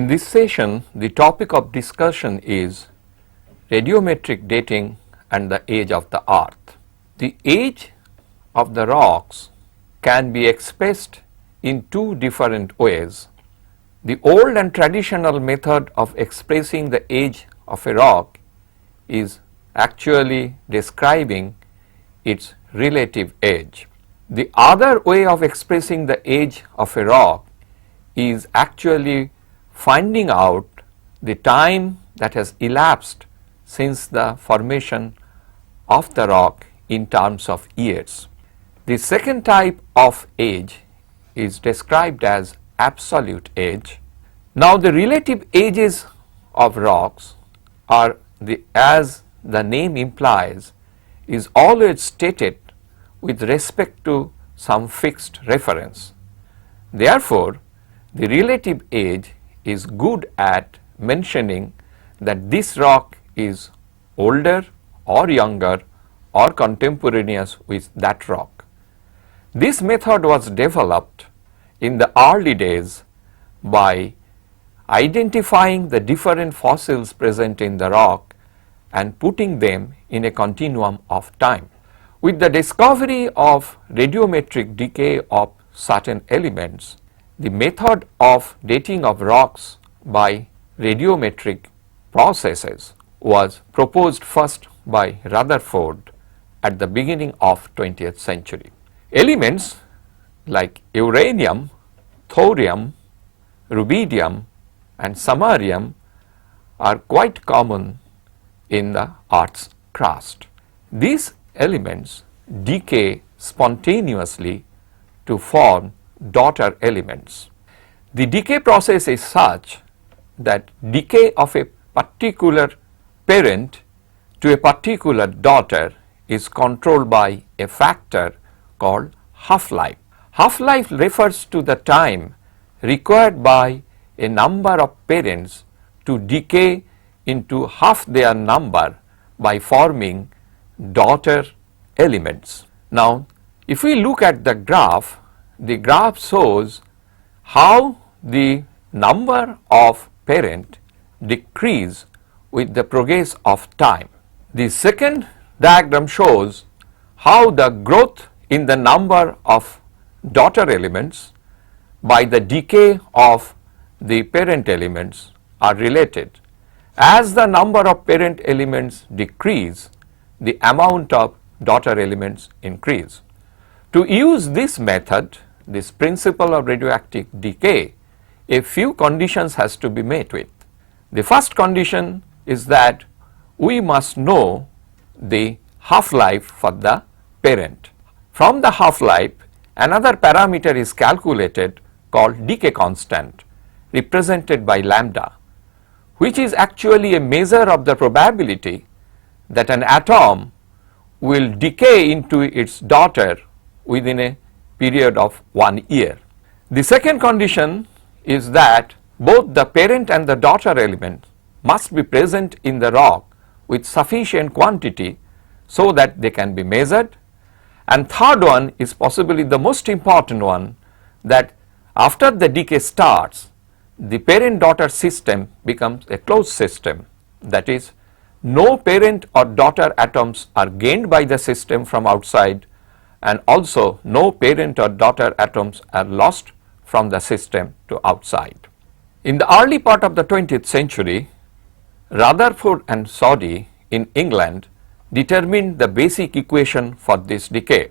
In this session, the topic of discussion is radiometric dating and the age of the earth. The age of the rocks can be expressed in two different ways. The old and traditional method of expressing the age of a rock is actually describing its relative age. The other way of expressing the age of a rock is actually finding out the time that has elapsed since the formation of the rock in terms of years. The second type of age is described as absolute age. Now, the relative ages of rocks are, as the name implies, is always stated with respect to some fixed reference. Therefore, the relative age is good at mentioning that this rock is older or younger or contemporaneous with that rock. This method was developed in the early days by identifying the different fossils present in the rock and putting them in a continuum of time. With the discovery of radiometric decay of certain elements, the method of dating of rocks by radiometric processes was proposed first by Rutherford at the beginning of 20th century. Elements like uranium, thorium, rubidium and samarium are quite common in the Earth's crust. These elements decay spontaneously to form daughter elements. The decay process is such that decay of a particular parent to a particular daughter is controlled by a factor called half-life. Half-life refers to the time required by a number of parents to decay into half their number by forming daughter elements. Now, if we look at the graph shows how the number of parent decrease with the progress of time. The second diagram shows how the growth in the number of daughter elements by the decay of the parent elements are related. As the number of parent elements decrease, the amount of daughter elements increase. To use this method, this principle of radioactive decay, a few conditions has to be met with. The first condition is that we must know the half-life for the parent. From the half-life, another parameter is calculated called decay constant, represented by lambda, which is actually a measure of the probability that an atom will decay into its daughter within a period of 1 year. The second condition is that both the parent and the daughter element must be present in the rock with sufficient quantity so that they can be measured. And third one is possibly the most important one, that after the decay starts, the parent-daughter system becomes a closed system. That is, no parent or daughter atoms are gained by the system from outside, and also no parent or daughter atoms are lost from the system to outside. In the early part of the 20th century, Rutherford and Soddy in England determined the basic equation for this decay.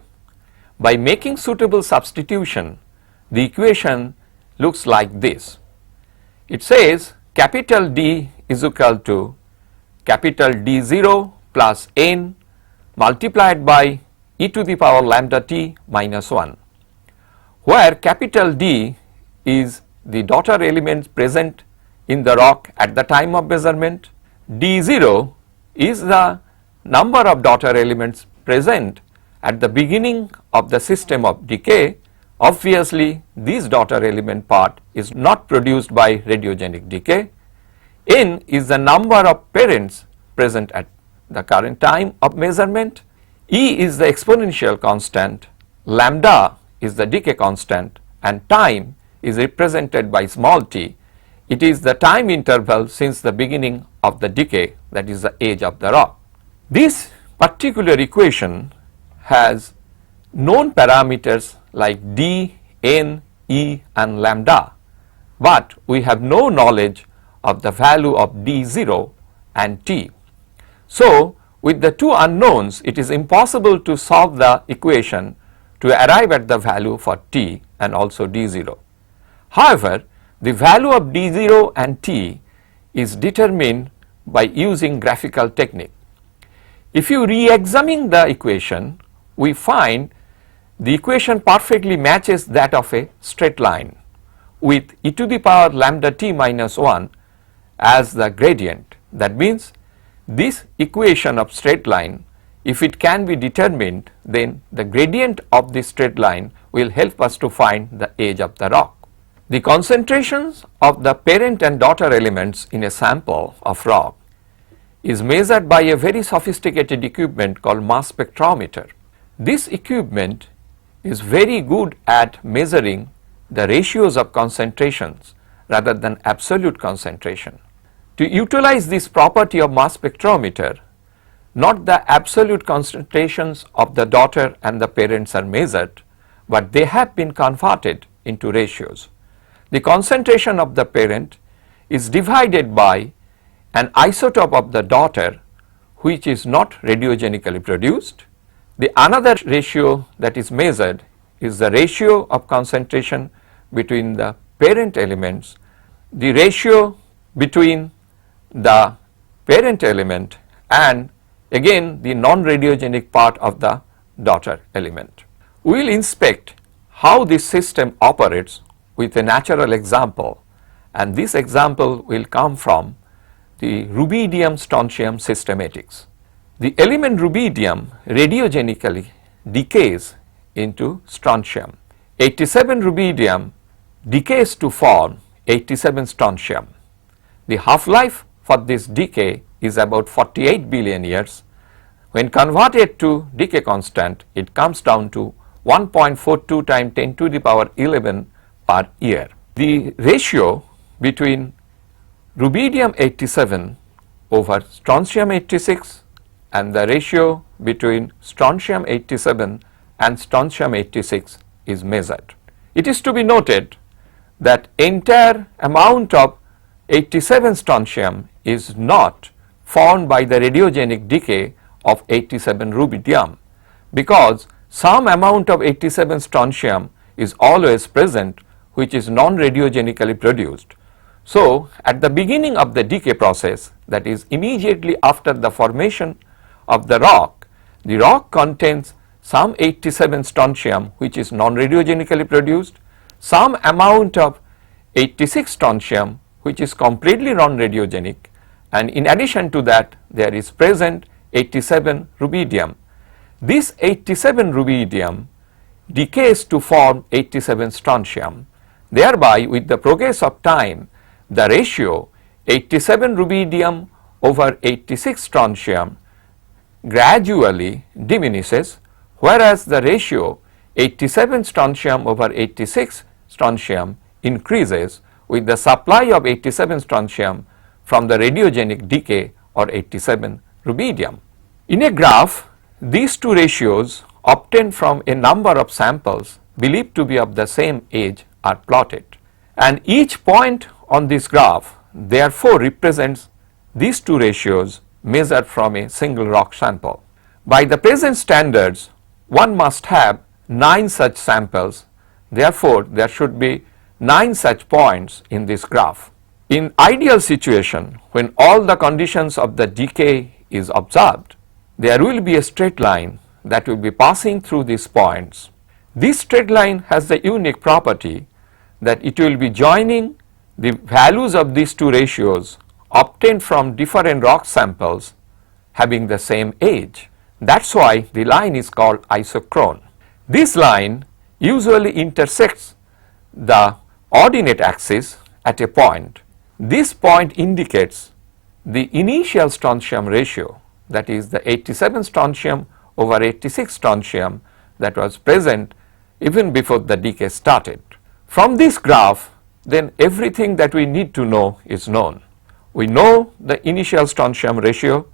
By making suitable substitution, the equation looks like this. It says capital D is equal to capital D0 plus n multiplied by e to the power lambda t minus 1, where capital D is the daughter elements present in the rock at the time of measurement, D0 is the number of daughter elements present at the beginning of the system of decay. Obviously, this daughter element part is not produced by radiogenic decay. N is the number of parents present at the current time of measurement. E is the exponential constant, lambda is the decay constant, and time is represented by small t. It is the time interval since the beginning of the decay, that is the age of the rock. This particular equation has known parameters like d, n, e and lambda, but we have no knowledge of the value of d0 and t. So, with the two unknowns, it is impossible to solve the equation to arrive at the value for t and also d0. However, the value of d0 and t is determined by using graphical technique. If you re-examine the equation, we find the equation perfectly matches that of a straight line with e to the power lambda t minus 1 as the gradient. That means, this equation of straight line, if it can be determined, then the gradient of this straight line will help us to find the age of the rock. The concentrations of the parent and daughter elements in a sample of rock is measured by a very sophisticated equipment called mass spectrometer. This equipment is very good at measuring the ratios of concentrations rather than absolute concentration. To utilize this property of mass spectrometer, not the absolute concentrations of the daughter and the parents are measured, but they have been converted into ratios. The concentration of the parent is divided by an isotope of the daughter which is not radiogenically produced. The another ratio that is measured is the ratio of concentration between the parent elements, the ratio between the parent element and again the non-radiogenic part of the daughter element. We will inspect how this system operates with a natural example, and this example will come from the rubidium-strontium systematics. The element rubidium radiogenically decays into strontium. 87 rubidium decays to form 87 strontium. The half-life for this decay is about 48 billion years. When converted to decay constant, it comes down to 1.42 times 10 to the power 11 per year. The ratio between rubidium 87 over strontium 86 and the ratio between strontium 87 and strontium 86 is measured. It is to be noted that entire amount of 87 strontium is not formed by the radiogenic decay of 87 rubidium, because some amount of 87 strontium is always present which is non-radiogenically produced. So, at the beginning of the decay process, that is immediately after the formation of the rock contains some 87 strontium which is non-radiogenically produced, some amount of 86 strontium which is completely non-radiogenic, and in addition to that there is present 87 rubidium. This 87 rubidium decays to form 87 strontium. Thereby, with the progress of time, the ratio 87 rubidium over 86 strontium gradually diminishes, whereas the ratio 87 strontium over 86 strontium increases with the supply of 87 strontium from the radiogenic decay or 87 rubidium. In a graph, these two ratios obtained from a number of samples believed to be of the same age are plotted, and each point on this graph therefore represents these two ratios measured from a single rock sample. By the present standards, one must have 9 such samples, therefore there should be 9 such points in this graph. In ideal situation, when all the conditions of the decay is observed, there will be a straight line that will be passing through these points. This straight line has the unique property that it will be joining the values of these two ratios obtained from different rock samples having the same age. That is why the line is called isochrone. This line usually intersects the ordinate axis at a point. This point indicates the initial strontium ratio, that is the 87 strontium over 86 strontium that was present even before the decay started. From this graph, then everything that we need to know is known. We know the initial strontium ratio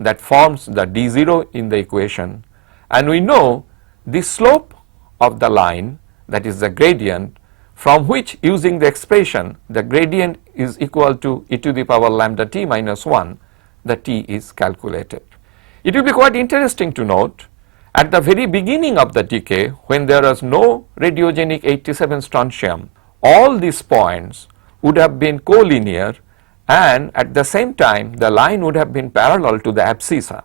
that forms the D0 in the equation, and we know the slope of the line, that is the gradient, from which, using the expression, the gradient is equal to e to the power lambda t minus 1, the t is calculated. It will be quite interesting to note, at the very beginning of the decay, when there was no radiogenic 87 strontium, all these points would have been collinear, and at the same time the line would have been parallel to the abscissa,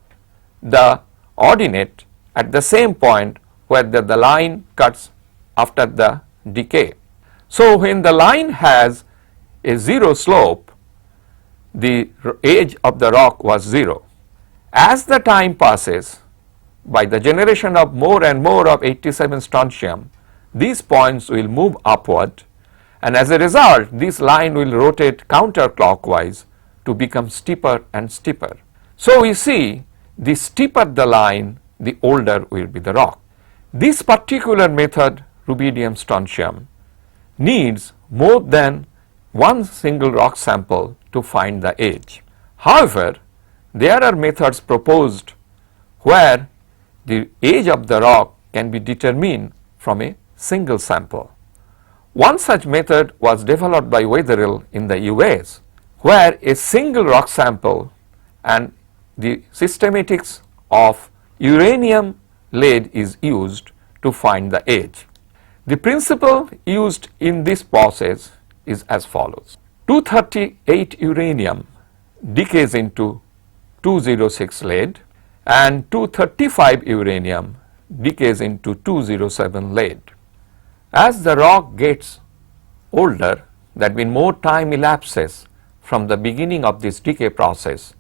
the ordinate at the same point where the line cuts after the decay. So, when the line has a 0 slope, the age of the rock was 0. As the time passes, by the generation of more and more of 87 strontium, these points will move upward, and as a result this line will rotate counterclockwise to become steeper and steeper. So, we see the steeper the line, the older will be the rock. This particular method, rubidium-strontium, needs more than one single rock sample to find the age. However, there are methods proposed where the age of the rock can be determined from a single sample. One such method was developed by Wetherill in the US, where a single rock sample and the systematics of uranium-lead is used to find the age. The principle used in this process is as follows. 238 uranium decays into 206 lead, and 235 uranium decays into 207 lead. As the rock gets older, that means more time elapses from the beginning of this decay process,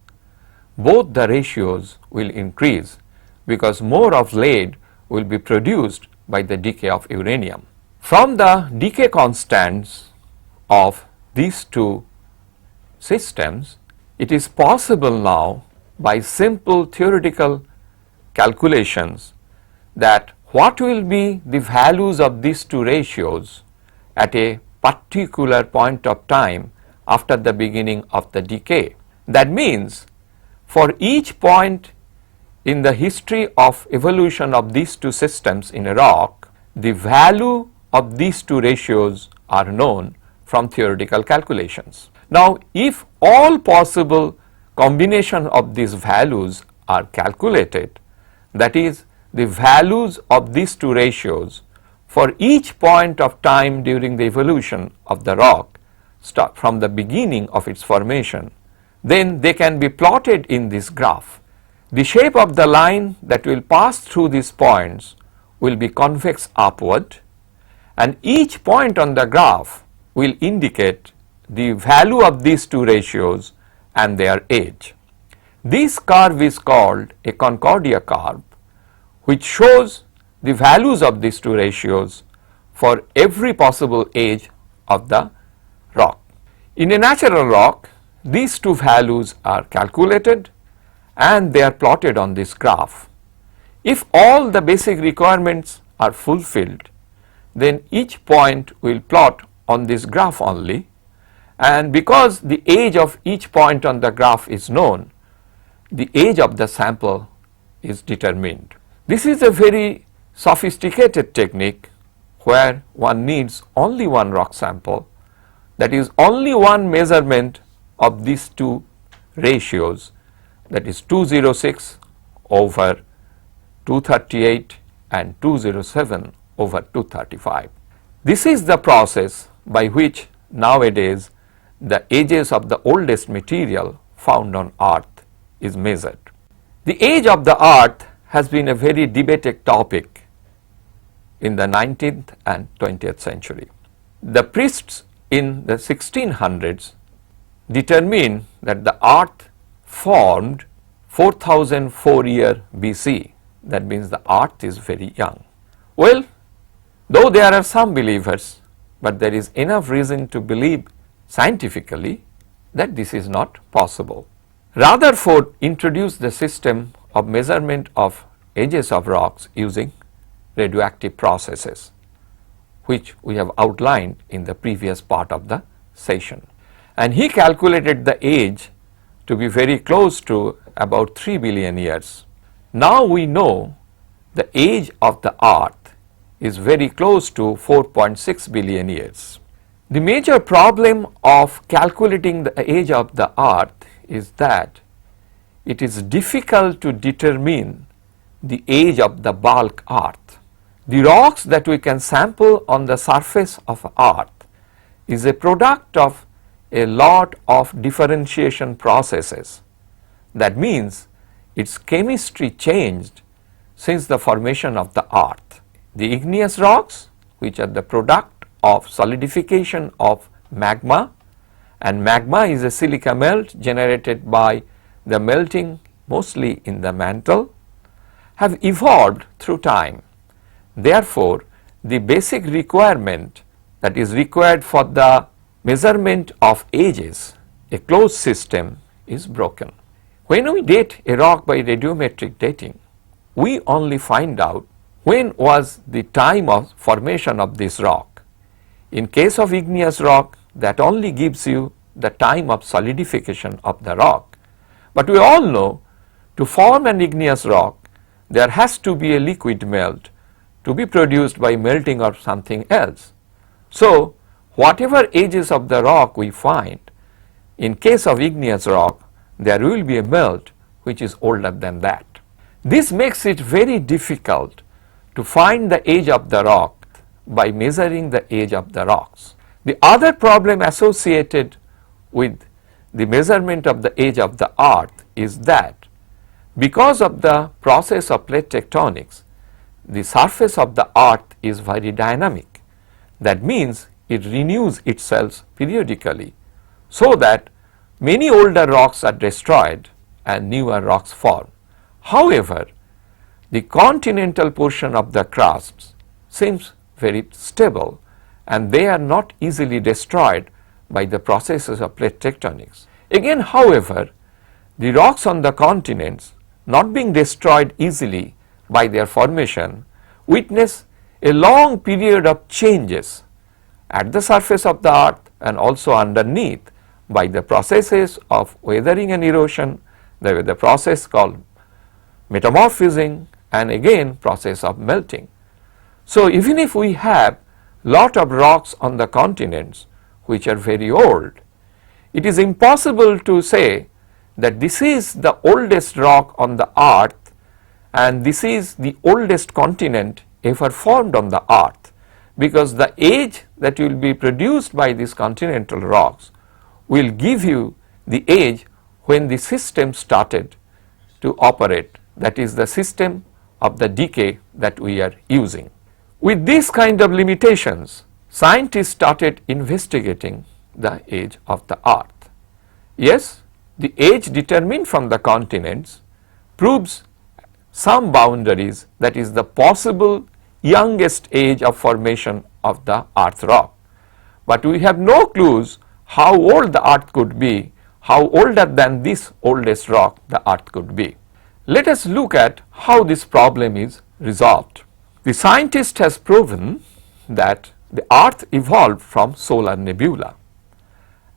both the ratios will increase because more of lead will be produced by the decay of uranium. From the decay constants of these two systems, it is possible now by simple theoretical calculations that what will be the values of these two ratios at a particular point of time after the beginning of the decay. That means, for each point in the history of evolution of these two systems in a rock, the value of these two ratios are known from theoretical calculations. Now, if all possible combination of these values are calculated, that is, the values of these two ratios for each point of time during the evolution of the rock from the beginning of its formation, then they can be plotted in this graph. The shape of the line that will pass through these points will be convex upward, and each point on the graph will indicate the value of these two ratios and their age. This curve is called a Concordia curve, which shows the values of these two ratios for every possible age of the rock. In a natural rock, these two values are calculated and they are plotted on this graph. If all the basic requirements are fulfilled, then each point will plot on this graph only, and because the age of each point on the graph is known, the age of the sample is determined. This is a very sophisticated technique where one needs only one rock sample, that is only one measurement of these two ratios, that is 206 over 238 and 207 over 235. This is the process by which nowadays the ages of the oldest material found on earth is measured. The age of the earth has been a very debated topic in the 19th and 20th century. The priests in the 1600s determined that the earth formed 4004 year BC. That means the earth is very young. Well, though there are some believers, but there is enough reason to believe scientifically that this is not possible. Rutherford introduced the system of measurement of ages of rocks using radioactive processes, which we have outlined in the previous part of the session. And he calculated the age to be very close to about 3 billion years. Now we know the age of the earth is very close to 4.6 billion years. The major problem of calculating the age of the earth is that it is difficult to determine the age of the bulk earth. The rocks that we can sample on the surface of earth is a product of a lot of differentiation processes. That means its chemistry changed since the formation of the earth. The igneous rocks, which are the product of solidification of magma, and magma is a silica melt generated by the melting mostly in the mantle, have evolved through time. Therefore, the basic requirement that is required for the measurement of ages, a closed system, is broken. When we date a rock by radiometric dating, we only find out when was the time of formation of this rock. In case of igneous rock, that only gives you the time of solidification of the rock. But we all know to form an igneous rock, there has to be a liquid melt to be produced by melting or something else. So, whatever ages of the rock we find, in case of igneous rock, there will be a melt which is older than that. This makes it very difficult to find the age of the rock by measuring the age of the rocks. The other problem associated with the measurement of the age of the earth is that because of the process of plate tectonics, the surface of the earth is very dynamic. That means it renews itself periodically, so that many older rocks are destroyed and newer rocks form. However, the continental portion of the crust seems very stable and they are not easily destroyed by the processes of plate tectonics. Again, however, the rocks on the continents not being destroyed easily by their formation witness a long period of changes at the surface of the earth and also underneath by the processes of weathering and erosion, the process called metamorphising, and again process of melting. So, even if we have lot of rocks on the continents which are very old, it is impossible to say that this is the oldest rock on the earth and this is the oldest continent ever formed on the earth, because the age that will be produced by these continental rocks will give you the age when the system started to operate, that is the system of the decay that we are using. With these kind of limitations, scientists started investigating the age of the earth. Yes, the age determined from the continents proves some boundaries, that is the possible youngest age of formation of the earth rock. But we have no clues how old the earth could be, how older than this oldest rock the earth could be. Let us look at how this problem is resolved. The scientist has proven that the earth evolved from solar nebula,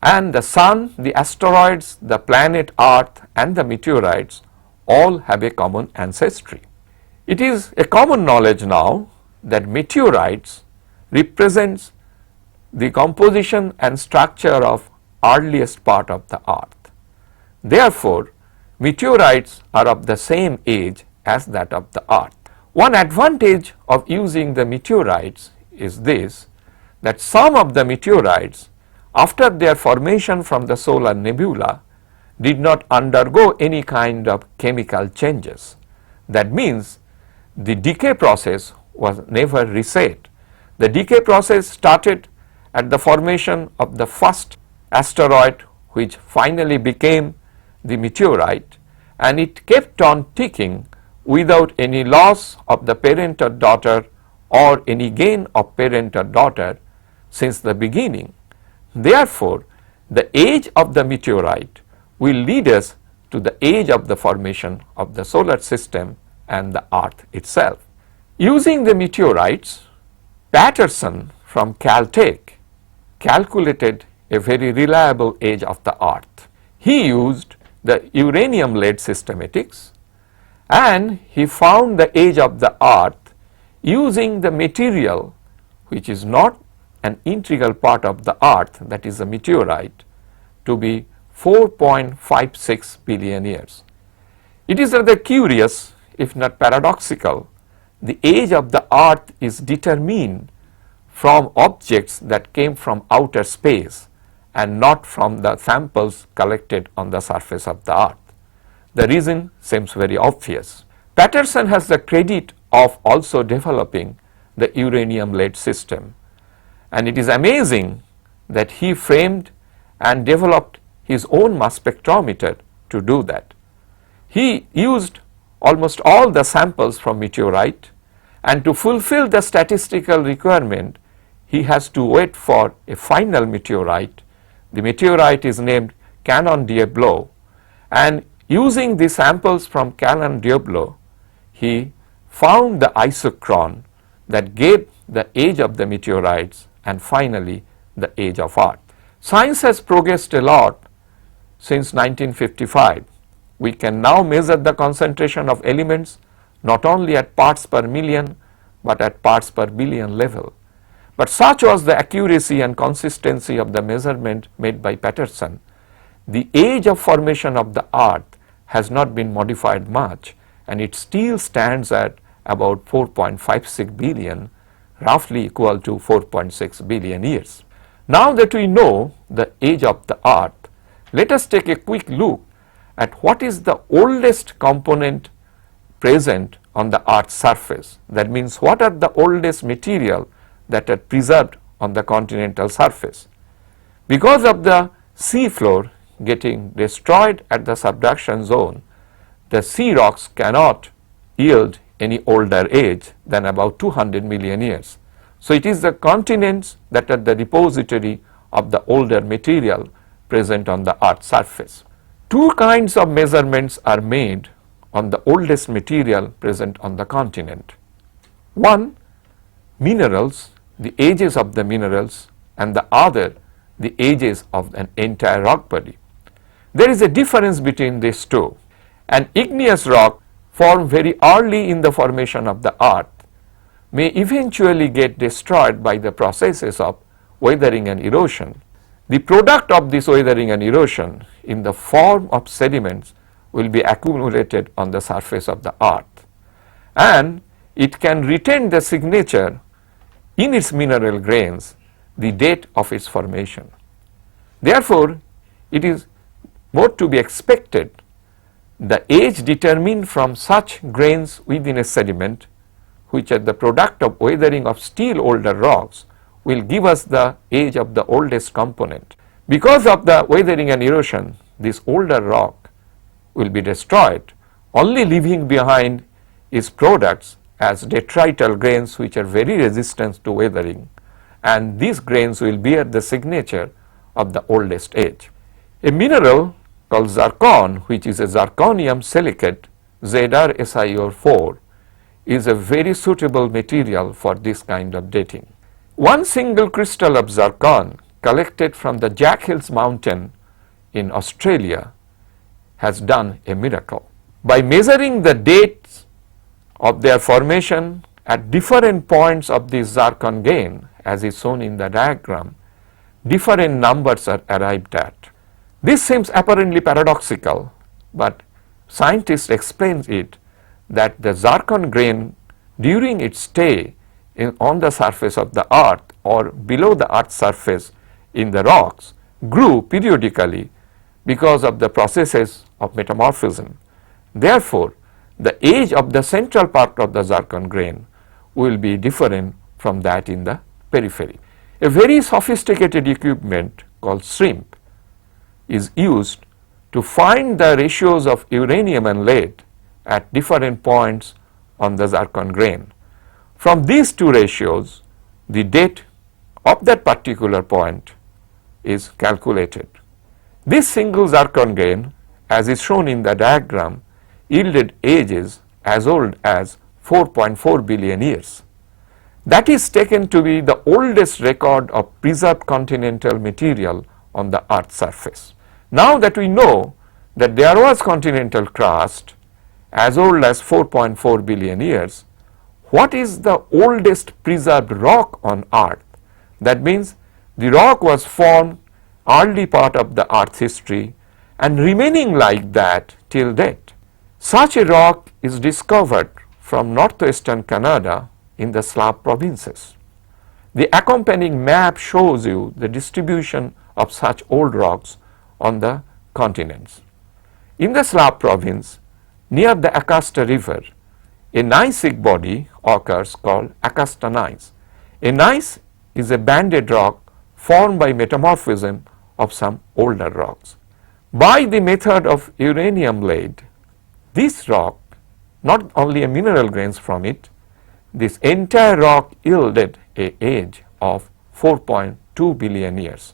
and the sun, the asteroids, the planet earth and the meteorites all have a common ancestry. It is a common knowledge now that meteorites represents the composition and structure of earliest part of the earth. Therefore, meteorites are of the same age as that of the earth. One advantage of using the meteorites is this, that some of the meteorites after their formation from the solar nebula did not undergo any kind of chemical changes. That means the decay process was never reset. The decay process started at the formation of the first asteroid, which finally became the meteorite, and it kept on ticking without any loss of the parent or daughter or any gain of parent or daughter since the beginning. Therefore, the age of the meteorite will lead us to the age of the formation of the solar system and the earth itself. Using the meteorites, Patterson from Caltech calculated a very reliable age of the earth. He used the uranium-lead systematics and he found the age of the earth using the material which is not an integral part of the earth, that is a meteorite, to be 4.56 billion years. It is rather curious, if not paradoxical, the age of the earth is determined from objects that came from outer space and not from the samples collected on the surface of the earth. The reason seems very obvious. Patterson has the credit of also developing the uranium-lead system, and it is amazing that he framed and developed his own mass spectrometer to do that. He used almost all the samples from meteorite, and to fulfill the statistical requirement he has to wait for a final meteorite. The meteorite is named Canon Diablo, and using the samples from Canon Diablo he found the isochrone that gave the age of the meteorites and finally the age of Earth. Science has progressed a lot since 1955. We can now measure the concentration of elements not only at parts per million but at parts per billion level. But such was the accuracy and consistency of the measurement made by Patterson. The age of formation of the earth has not been modified much, and it still stands at about 4.56 billion, roughly equal to 4.6 billion years. Now that we know the age of the earth, let us take a quick look at what is the oldest component present on the earth's surface. That means what are the oldest material that are preserved on the continental surface. Because of the sea floor getting destroyed at the subduction zone, the sea rocks cannot yield any older age than about 200 million years. So it is the continents that are the repository of the older material present on the earth's surface. Two kinds of measurements are made on the oldest material present on the continent. One, minerals, the ages of the minerals, and the other, the ages of an entire rock body. There is a difference between these two. An igneous rock formed very early in the formation of the earth may eventually get destroyed by the processes of weathering and erosion. The product of this weathering and erosion in the form of sediments will be accumulated on the surface of the earth, and it can retain the signature in its mineral grains, the date of its formation. Therefore, it is more to be expected the age determined from such grains within a sediment, which are the product of weathering of still older rocks, will give us the age of the oldest component. Because of the weathering and erosion, this older rock will be destroyed, only leaving behind its products as detrital grains which are very resistant to weathering, and these grains will bear the signature of the oldest age. A mineral called zircon, which is a zirconium silicate ZrSiO4, is a very suitable material for this kind of dating. One single crystal of zircon collected from the Jack Hills mountain in Australia has done a miracle. By measuring the dates of their formation at different points of this zircon grain, as is shown in the diagram, different numbers are arrived at. This seems apparently paradoxical, but scientists explain it that the zircon grain during its stay on the surface of the earth or below the earth's surface in the rocks grew periodically because of the processes of metamorphism. Therefore, the age of the central part of the zircon grain will be different from that in the periphery. A very sophisticated equipment called shrimp is used to find the ratios of uranium and lead at different points on the zircon grain. From these two ratios, the date of that particular point is calculated. This single zircon grain, as is shown in the diagram, yielded ages as old as 4.4 billion years. That is taken to be the oldest record of preserved continental material on the Earth's surface. Now that we know that there was continental crust as old as 4.4 billion years, what is the oldest preserved rock on Earth? That means the rock was formed early part of the Earth's history and remaining like that till date. Such a rock is discovered from northwestern Canada in the Slav provinces. The accompanying map shows you the distribution of such old rocks on the continents. In the Slav province, near the Akasta river, a gneissic body occurs called Akasta gneiss. A gneiss is a banded rock formed by metamorphism of some older rocks. By the method of uranium-lead, this rock, not only a mineral grains from it, this entire rock yielded an age of 4.2 billion years.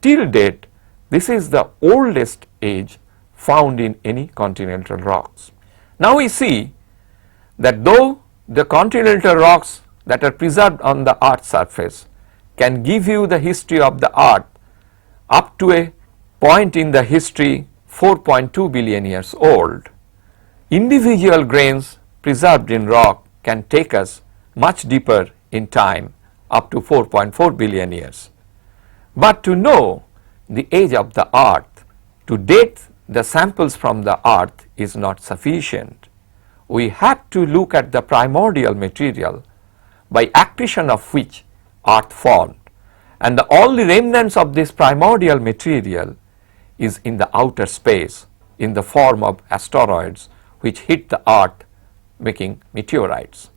Till date, this is the oldest age found in any continental rocks. Now we see that though the continental rocks that are preserved on the Earth's surface can give you the history of the Earth up to a point in the history 4.2 billion years old, individual grains preserved in rock can take us much deeper in time, up to 4.4 billion years. But to know the age of the Earth, to date the samples from the Earth is not sufficient. We have to look at the primordial material by accretion of which Earth formed, and the only remnants of this primordial material is in the outer space in the form of asteroids which hit the Earth making meteorites.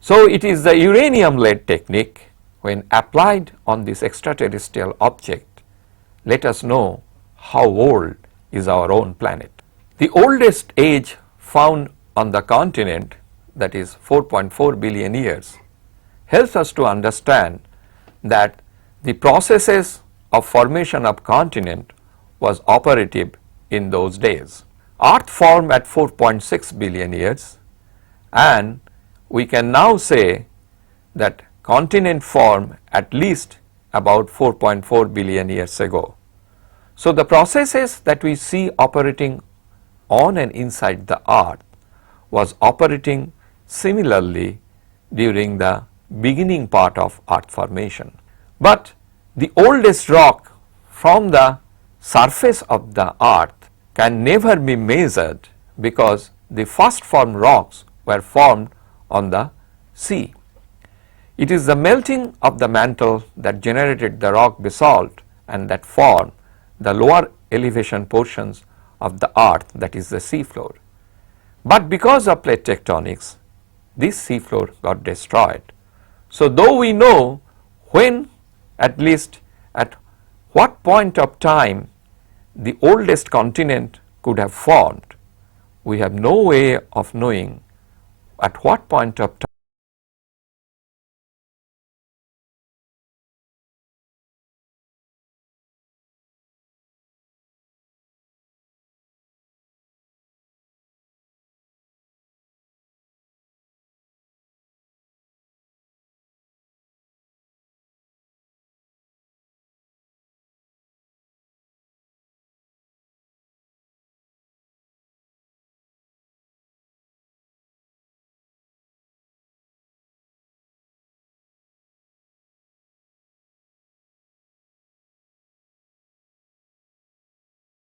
So it is the uranium-lead technique, when applied on this extraterrestrial object, let us know how old is our own planet. The oldest age found on the continent, that is 4.4 billion years, helps us to understand that the processes of formation of continent was operative in those days. Earth formed at 4.6 billion years, and we can now say that continent formed at least about 4.4 billion years ago. So the processes that we see operating on and inside the Earth was operating similarly during the beginning part of Earth formation. But the oldest rock from the surface of the Earth can never be measured, because the first formed rocks were formed on the sea. It is the melting of the mantle that generated the rock basalt and that formed the lower elevation portions of the Earth, that is the sea floor. But because of plate tectonics, this sea floor got destroyed. So though we know when, at least at what point of time the oldest continent could have formed, we have no way of knowing at what point of time